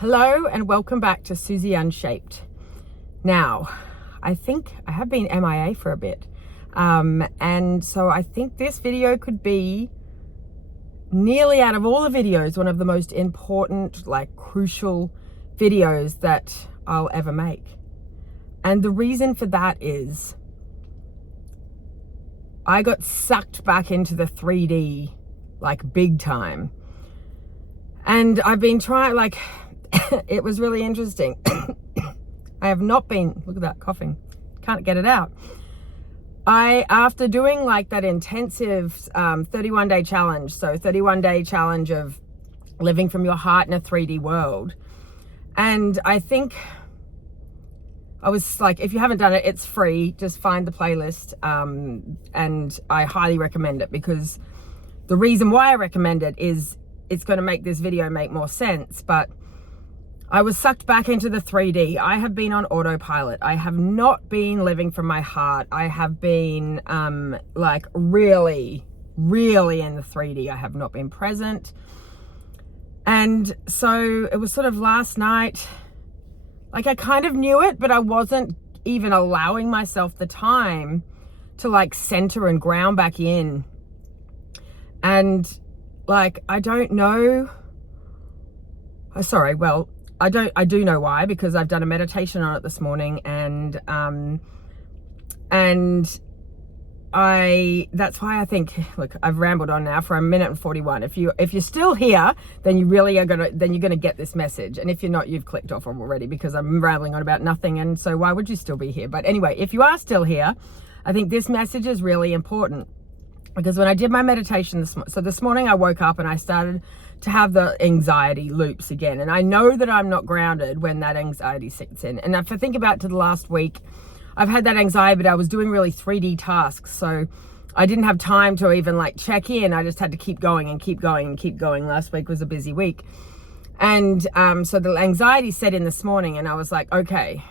Hello and welcome back to Susie Unshaped. Now, I think I have been MIA for a bit. And so I think this video could be nearly out of all the videos, one of the most important, crucial videos that I'll ever make. And the reason for that is I got sucked back into the 3D, big time. And I've been trying, it was really interesting. I have not been, look at that coughing, can't get it out. After doing that intensive 31-day challenge, so 31-day challenge of living from your heart in a 3D world. And I think I was if you haven't done it, it's free. Just find the playlist. And I highly recommend it, because the reason why I recommend it is it's going to make this video make more sense. But I was sucked back into the 3D. I have been on autopilot. I have not been living from my heart. I have been really in the 3D. I have not been present. And so it was sort of last night, I kind of knew it, but I wasn't even allowing myself the time to center and ground back in. And I don't know. I do know why, because I've done a meditation on it this morning, and that's why I think, look, I've rambled on now for 1 minute and 41. If you're still here, then you really are you're gonna get this message. And if you're not, you've clicked off already, because I'm rambling on about nothing. And so why would you still be here? But anyway, if you are still here, I think this message is really important, because when I did my meditation this morning, I woke up and I started to have the anxiety loops again. And I know that I'm not grounded when that anxiety sits in. And if I think about to the last week, I've had that anxiety, but I was doing really 3D tasks. So I didn't have time to even check in. I just had to keep going and keep going and keep going. Last week was a busy week. And so the anxiety set in this morning, and I was like, okay,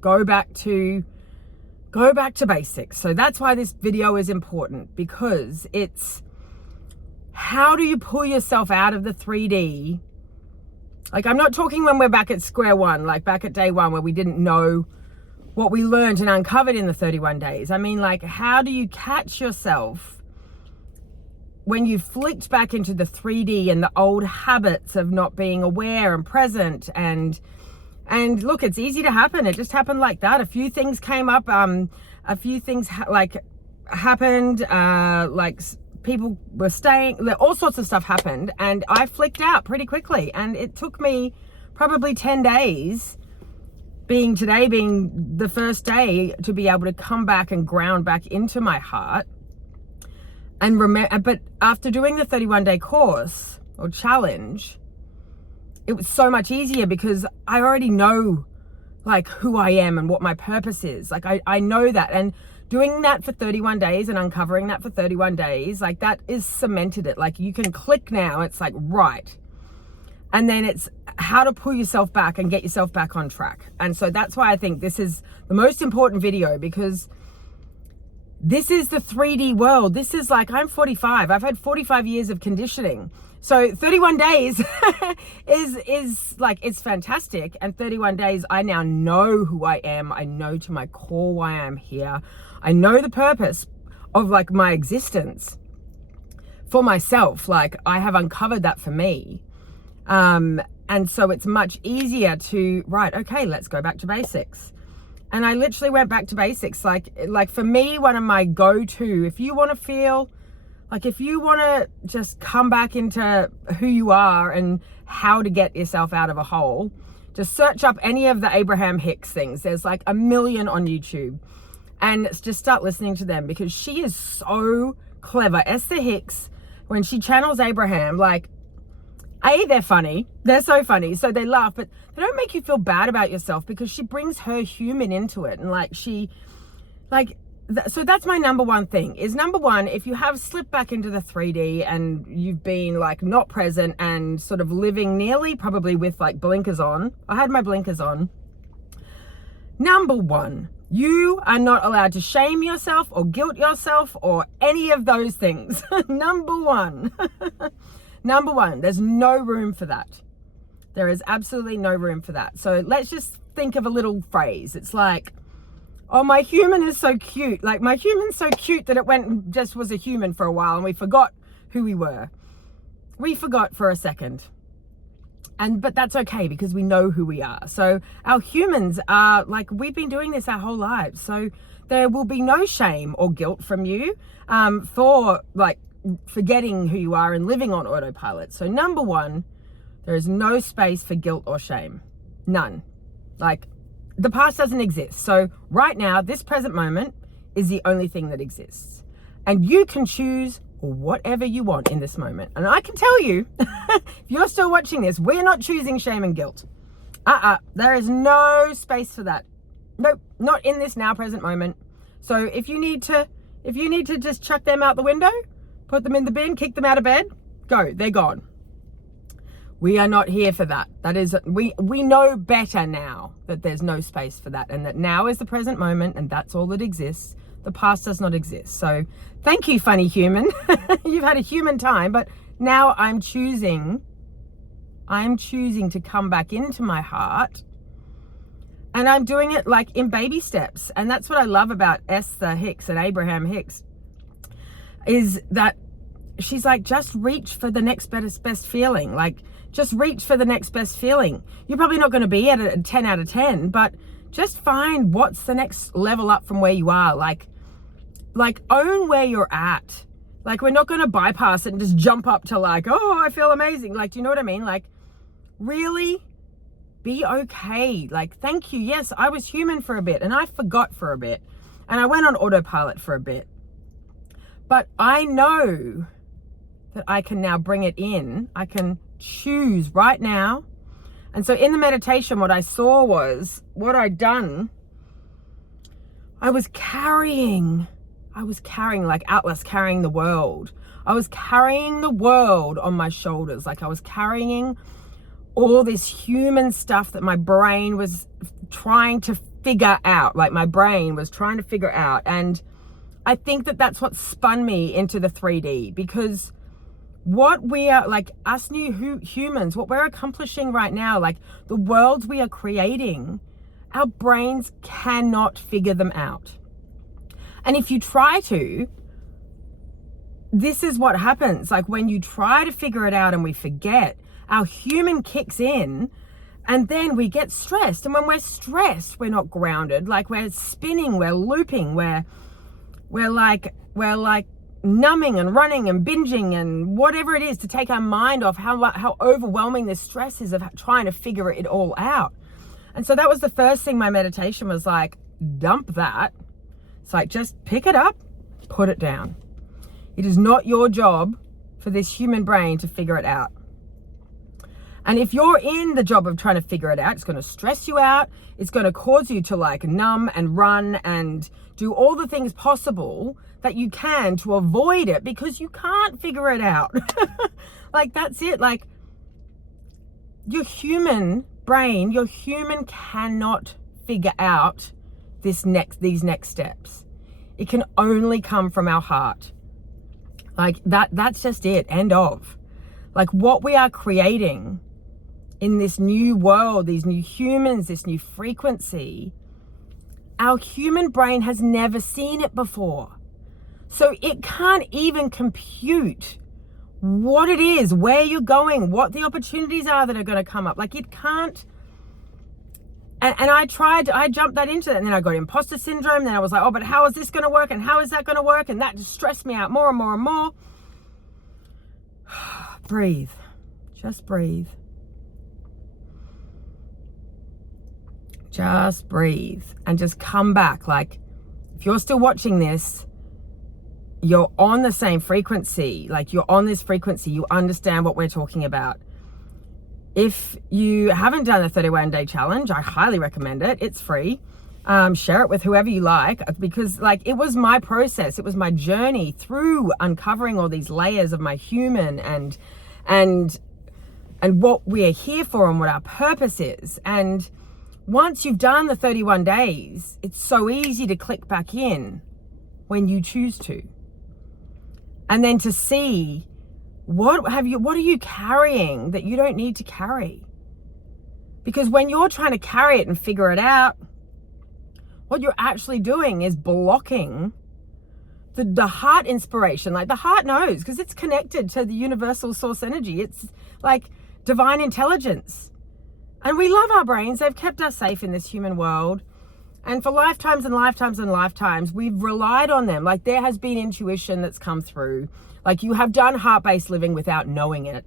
go back to basics. So that's why this video is important, because it's, how do you pull yourself out of the 3D? I'm not talking when we're back at square one, back at day one, where we didn't know what we learned and uncovered in the 31 days. I mean, how do you catch yourself when you flicked back into the 3D and the old habits of not being aware and present? And look, it's easy to happen. It just happened like that. A few things came up. A few things happened, people were staying, all sorts of stuff happened, and I flicked out pretty quickly. And it took me probably 10 days, today being the first day, to be able to come back and ground back into my heart. And remember, but after doing the 31-day course or challenge, it was so much easier, because I already know who I am and what my purpose is. I know that. And doing that for 31 days and uncovering that for 31 days, that is cemented it. You can click now. It's right. And then it's how to pull yourself back and get yourself back on track. And so that's why I think this is the most important video, because this is the 3D world. This is I'm 45. I've had 45 years of conditioning. So 31 days is it's fantastic. And 31 days, I now know who I am. I know to my core why I'm here. I know the purpose of my existence for myself. I have uncovered that for me. And so it's much easier to, right, okay, let's go back to basics. And I literally went back to basics. For me, one of my go-to, if you want to feel, if you want to just come back into who you are and how to get yourself out of a hole, just search up any of the Abraham Hicks things. There's 1 million on YouTube. And just start listening to them, because she is so clever. Esther Hicks, when she channels Abraham, they're funny. They're so funny. So they laugh, but they don't make you feel bad about yourself, because she brings her human into it. And so that's my number one thing, is number one, if you have slipped back into the 3D and you've been not present and sort of living nearly probably with blinkers on. I had my blinkers on. Number one, you are not allowed to shame yourself or guilt yourself or any of those things. Number one, there's no room for that. There is absolutely no room for that. So let's just think of a little phrase. It's like, oh, my human is so cute. Like, my human's so cute that it went and just was a human for a while and we forgot who we were. We forgot for a second. But that's okay because we know who we are. So our humans are like, we've been doing this our whole lives. So there will be no shame or guilt from you for like forgetting who you are and living on autopilot. So number one, there is no space for guilt or shame. None. Like, the past doesn't exist. So right now, this present moment is the only thing that exists. And you can choose whatever you want in this moment. And I can tell you, if you're still watching this, we're not choosing shame and guilt. There is no space for that. Nope, not in this now present moment. So if you need to just chuck them out the window, put them in the bin, kick them out of bed, go, they're gone. We are not here for that. That is, we know better now that there's no space for that, and that now is the present moment, and that's all that exists. The past does not exist. So thank you, funny human. You've had a human time, but now I'm choosing to come back into my heart, and I'm doing it like in baby steps. And that's what I love about Esther Hicks and Abraham Hicks, is that she's like, just reach for the next best feeling. Like, just reach for the next best feeling. You're probably not going to be at a 10 out of 10, but just find what's the next level up from where you are. Like own where you're at. Like, we're not going to bypass it and just jump up to like, oh, I feel amazing. Like, do you know what I mean? Like, really be okay. Like, thank you. Yes, I was human for a bit and I forgot for a bit and I went on autopilot for a bit. But I know that I can now bring it in. I can choose right now. And so in the meditation, what I saw was what I'd done. I was carrying like Atlas carrying the world. I was carrying the world on my shoulders. Like, I was carrying all this human stuff that my brain was trying to figure out. Like, my brain was trying to figure out. And I think that that's what spun me into the 3D, because what we are, like, us new humans, what we're accomplishing right now, like the worlds we are creating, our brains cannot figure them out. And if you try to, this is what happens. Like, when you try to figure it out and we forget, our human kicks in, and then we get stressed. And when we're stressed, we're not grounded. Like, we're spinning, we're looping, we're like numbing and running and binging and whatever it is to take our mind off how overwhelming this stress is of trying to figure it all out. And so that was the first thing my meditation was like, dump that. It's like, just pick it up, put it down. It is not your job for this human brain to figure it out. And if you're in the job of trying to figure it out, it's going to stress you out. It's going to cause you to like numb and run and do all the things possible that you can to avoid it, because you can't figure it out. Like, that's it. Like, your human brain, your human cannot figure out these next steps. It can only come from our heart. Like, that's just it. End of. Like, what we are creating in this new world, these new humans, this new frequency, our human brain has never seen it before. So it can't even compute what it is, where you're going, what the opportunities are that are going to come up. Like, it can't. And I jumped that into it, and then I got imposter syndrome. Then I was like, oh, but how is this going to work? And how is that going to work? And that just stressed me out more and more and more. Breathe. Just breathe. Just breathe and just come back. Like, if you're still watching this, you're on the same frequency. Like, you're on this frequency. You understand what we're talking about. If you haven't done the 31-day challenge, I highly recommend it. It's free. Share it with whoever you like, because like, it was my process. It was my journey through uncovering all these layers of my human and what we are here for and what our purpose is. And once you've done the 31 days, it's so easy to click back in when you choose to. And then to see what are you carrying that you don't need to carry? Because when you're trying to carry it and figure it out, what you're actually doing is blocking the heart inspiration. Like the heart knows, because it's connected to the universal source energy. It's like divine intelligence. And we love our brains. They've kept us safe in this human world. And for lifetimes and lifetimes and lifetimes, we've relied on them. Like there has been intuition that's come through. Like you have done heart-based living without knowing it.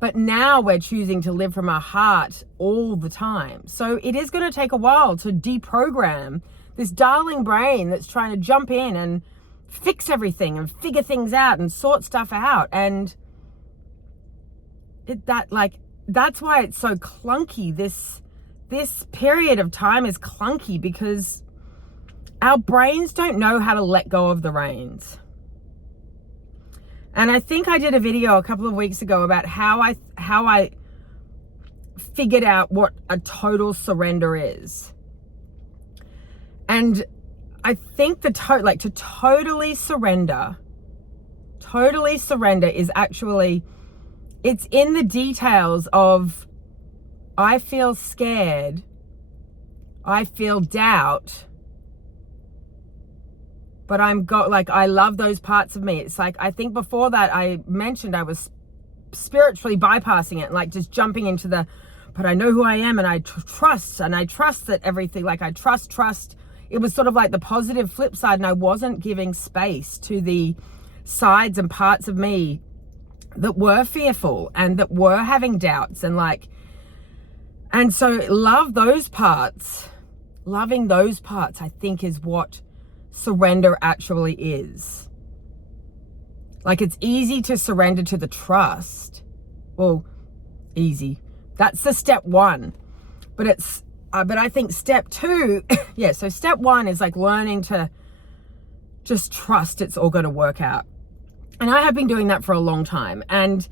But now we're choosing to live from our heart all the time. So it is going to take a while to deprogram this darling brain that's trying to jump in and fix everything and figure things out and sort stuff out. And that's why it's so clunky. This period of time is clunky because our brains don't know how to let go of the reins. And I think I did a video a couple of weeks ago about how I figured out what a total surrender is. And I think to totally surrender is actually, it's in the details of, I feel scared, I feel doubt, but I love those parts of me. It's like, I think before that I mentioned I was spiritually bypassing it, like just jumping into but I know who I am and I trust that everything, like I trust. It was sort of like the positive flip side, and I wasn't giving space to the sides and parts of me that were fearful and that were having doubts and so loving those parts, I think is what surrender actually is. Like it's easy to surrender to the trust. Well, easy. That's the step one. But I think step two, so step one is like learning to just trust it's all going to work out. And I have been doing that for a long time. And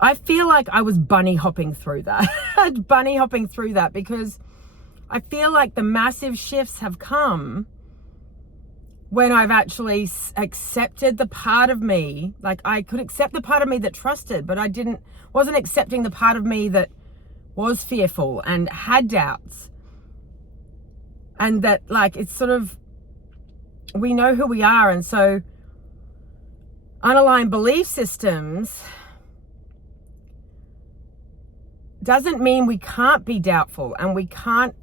I feel like I was bunny hopping through that. Because I feel like the massive shifts have come when I've actually accepted the part of me. Like I could accept the part of me that trusted, but I wasn't accepting the part of me that was fearful and had doubts. And that like, it's sort of, we know who we are. And so unaligned belief systems doesn't mean we can't be doubtful and we can't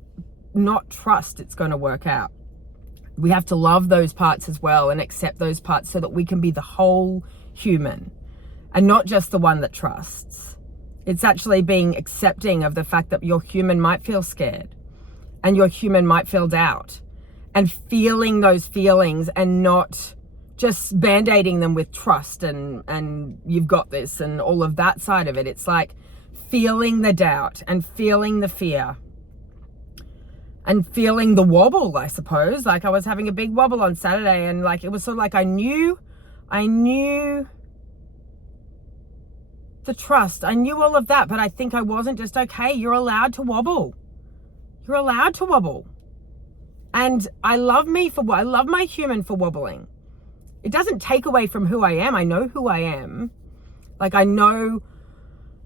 not trust it's going to work out. We have to love those parts as well and accept those parts so that we can be the whole human and not just the one that trusts. It's actually being accepting of the fact that your human might feel scared and your human might feel doubt, and feeling those feelings and not just band-aiding them with trust and you've got this and all of that side of it. It's like feeling the doubt and feeling the fear and feeling the wobble, I suppose. Like I was having a big wobble on Saturday, and like it was sort of like I knew the trust, I knew all of that, but I think I wasn't just okay. You're allowed to wobble. You're allowed to wobble. And I love my human for wobbling. It doesn't take away from who I am. I know who I am. Like I know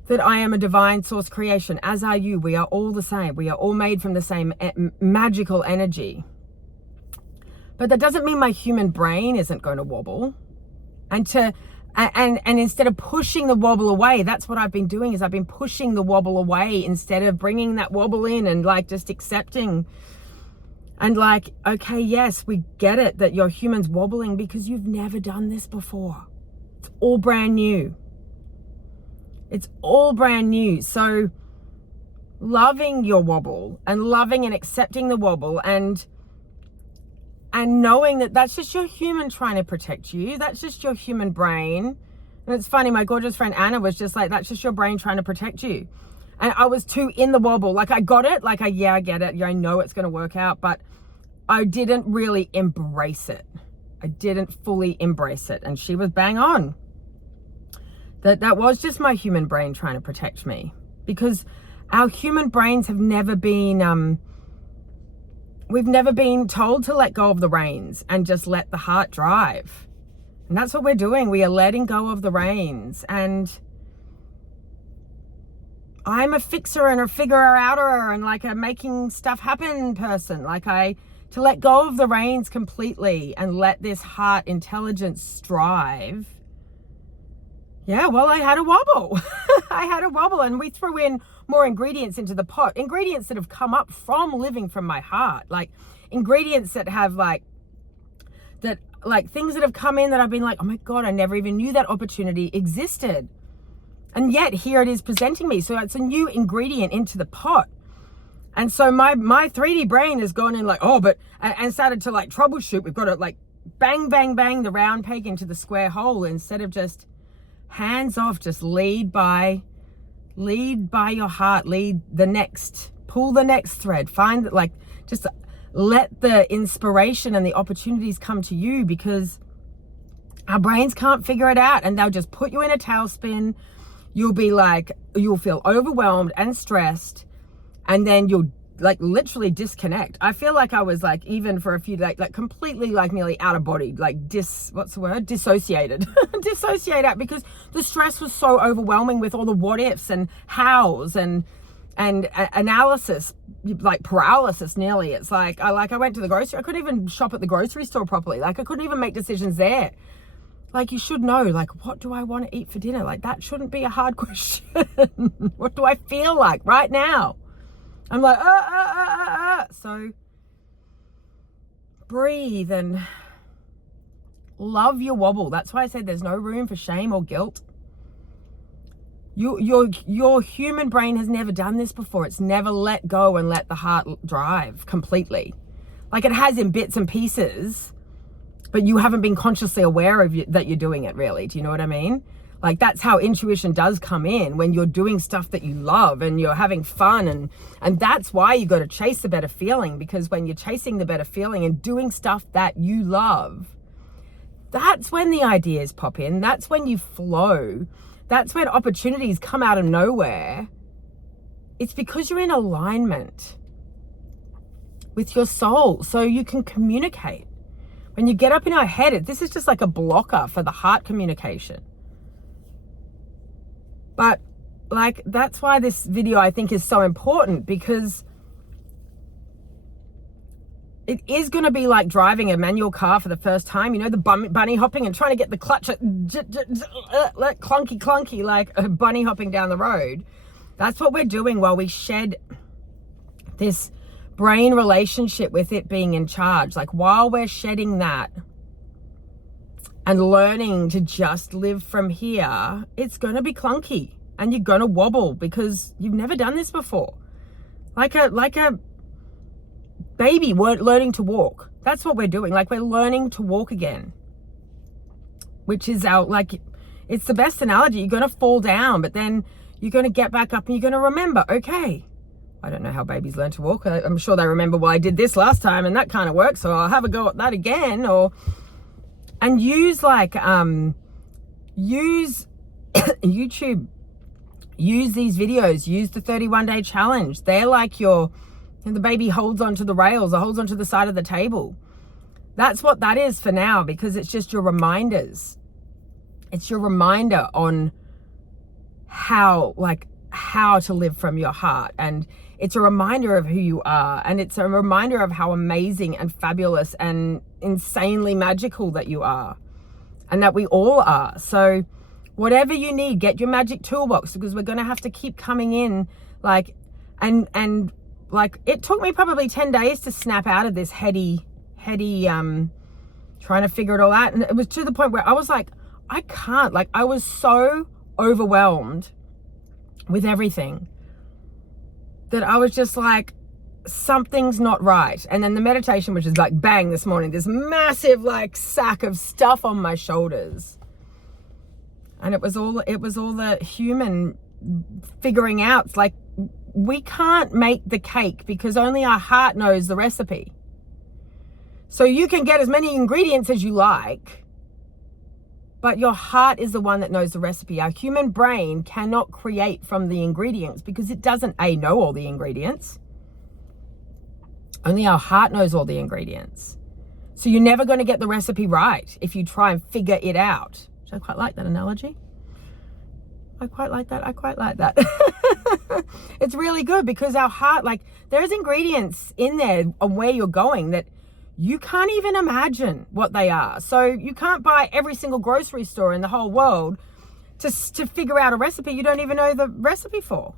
that I am a divine source creation, as are you. We are all the same. We are all made from the same magical energy. But that doesn't mean my human brain isn't going to wobble. And instead of pushing the wobble away, that's what I've been doing, is I've been pushing the wobble away instead of bringing that wobble in and like just accepting. And like, okay, yes, we get it that your human's wobbling because you've never done this before. It's all brand new. It's all brand new. So loving your wobble and loving and accepting the wobble and knowing that that's just your human trying to protect you. That's just your human brain. And it's funny, my gorgeous friend Anna was just like, that's just your brain trying to protect you. And I was too in the wobble. Like I got it. Like I get it. Yeah, I know it's going to work out, but I didn't really embrace it. I didn't fully embrace it. And she was bang on. That was just my human brain trying to protect me, because our human brains have never been, we've never been told to let go of the reins and just let the heart drive. And that's what we're doing. We are letting go of the reins. And I'm a fixer and a figure-outer and like a making stuff happen person. To let go of the reins completely and let this heart intelligence drive. Yeah, well, I had a wobble. I had a wobble, and we threw in more ingredients into the pot. Ingredients that have come up from living from my heart. Like ingredients that have things that have come in that I've been like, oh my God, I never even knew that opportunity existed. And yet here it is presenting me. So it's a new ingredient into the pot. And so my 3D brain has gone in like, and started to like troubleshoot. We've got to like bang, bang, bang the round peg into the square hole instead of just hands off, just lead by your heart, pull the next thread, find that, like, just let the inspiration and the opportunities come to you, because our brains can't figure it out and they'll just put you in a tailspin. You'll feel overwhelmed and stressed, and then you'll like literally disconnect. I feel like I was like, even for a few days, like completely like nearly out of body, like dissociated dissociate out, because the stress was so overwhelming with all the what ifs and hows and analysis, like paralysis nearly. It's like I went to the grocery, I couldn't even shop at the grocery store properly. Like I couldn't even make decisions there. Like, you should know, like, what do I want to eat for dinner? Like, that shouldn't be a hard question. What do I feel like right now? I'm like, So breathe and love your wobble. That's why I said there's no room for shame or guilt. Your human brain has never done this before. It's never let go and let the heart drive completely. Like, it has in bits and pieces, but you haven't been consciously aware of that you're doing it, really. Do you know what I mean? Like, that's how intuition does come in, when you're doing stuff that you love and you're having fun. And that's why you got to chase the better feeling, because when you're chasing the better feeling and doing stuff that you love, that's when the ideas pop in. That's when you flow. That's when opportunities come out of nowhere. It's because you're in alignment with your soul, so you can communicate. When you get up in our head, this is just like a blocker for the heart communication. But like, that's why this video I think is so important, because it is going to be like driving a manual car for the first time, you know, the bunny hopping and trying to get the clutch clunky, like bunny hopping down the road. That's what we're doing while we shed this brain relationship with it being in charge. Like, while we're shedding that and learning to just live from here, it's going to be clunky and you're going to wobble because you've never done this before. Like a baby learning to walk. That's what we're doing. Like, we're learning to walk again, which is it's the best analogy. You're going to fall down, but then you're going to get back up and you're going to remember, okay, I don't know how babies learn to walk. I'm sure they remember, well, I did this last time and that kind of worked, so I'll have a go at that again. And use use YouTube, use these videos, use the 31-day challenge. They're like the baby holds onto the rails or holds onto the side of the table. That's what that is for now, because it's just your reminders. It's your reminder on how to live from your heart. And it's a reminder of who you are. And it's a reminder of how amazing and fabulous and insanely magical that you are. And that we all are. So whatever you need, get your magic toolbox, because we're going to have to keep coming in. And it took me probably 10 days to snap out of this heady, trying to figure it all out. And it was to the point where I was like, I can't, I was so overwhelmed with everything that I was just like, something's not right. And then the meditation, which is like bang this morning, this massive sack of stuff on my shoulders. And it was all the human figuring out. It's like, we can't make the cake because only our heart knows the recipe. So you can get as many ingredients as you like, but your heart is the one that knows the recipe. Our human brain cannot create from the ingredients because it doesn't know all the ingredients. Only our heart knows all the ingredients. So you're never going to get the recipe right if you try and figure it out. Which I quite like that analogy. I quite like that. I quite like that. It's really good because our heart, like, there's ingredients in there on where you're going that you can't even imagine what they are. So you can't buy every single grocery store in the whole world to figure out a recipe you don't even know the recipe for.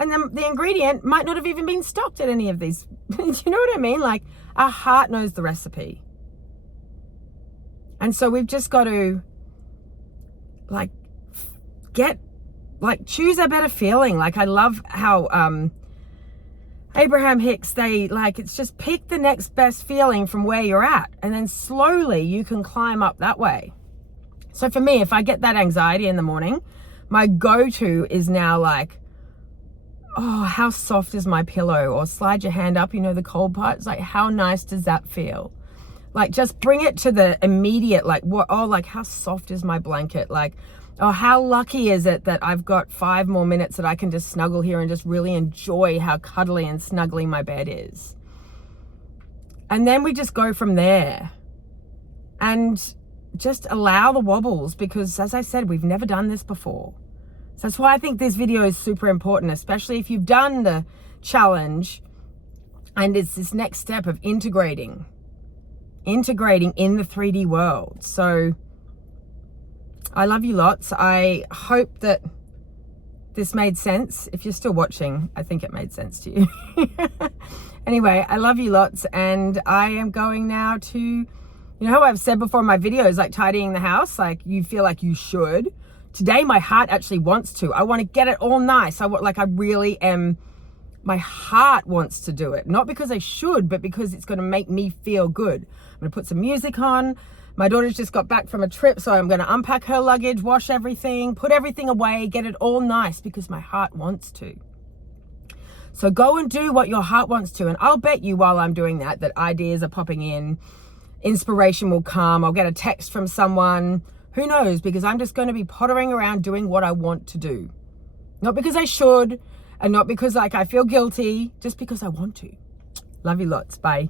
And then the ingredient might not have even been stocked at any of these. Do you know what I mean? Like, our heart knows the recipe. And so we've just got to, like, choose a better feeling. Like, I love how Abraham Hicks, it's just pick the next best feeling from where you're at. And then slowly you can climb up that way. So for me, if I get that anxiety in the morning, my go-to is now like, oh, how soft is my pillow? Or slide your hand up, the cold part. It's like, how nice does that feel? Like, just bring it to the immediate, like, what? Oh, like, how soft is my blanket? Like, oh, how lucky is it that I've got 5 more minutes that I can just snuggle here and just really enjoy how cuddly and snuggly my bed is. And then we just go from there and just allow the wobbles, because as I said, we've never done this before. So that's why I think this video is super important, especially if you've done the challenge and it's this next step of integrating in the 3D world. So I love you lots. I hope that this made sense. If you're still watching, I think it made sense to you. Anyway, I love you lots, and I am going now to, how I've said before in my videos, like tidying the house, like you feel like you should. Today, my heart actually wants to. I want to get it all nice. I really am. My heart wants to do it. Not because I should, but because it's going to make me feel good. I'm going to put some music on. My daughter's just got back from a trip, so I'm going to unpack her luggage, wash everything, put everything away, get it all nice because my heart wants to. So go and do what your heart wants to. And I'll bet you while I'm doing that ideas are popping in. Inspiration will come. I'll get a text from someone. Who knows? Because I'm just going to be pottering around doing what I want to do. Not because I should, and not because I feel guilty, just because I want to. Love you lots. Bye.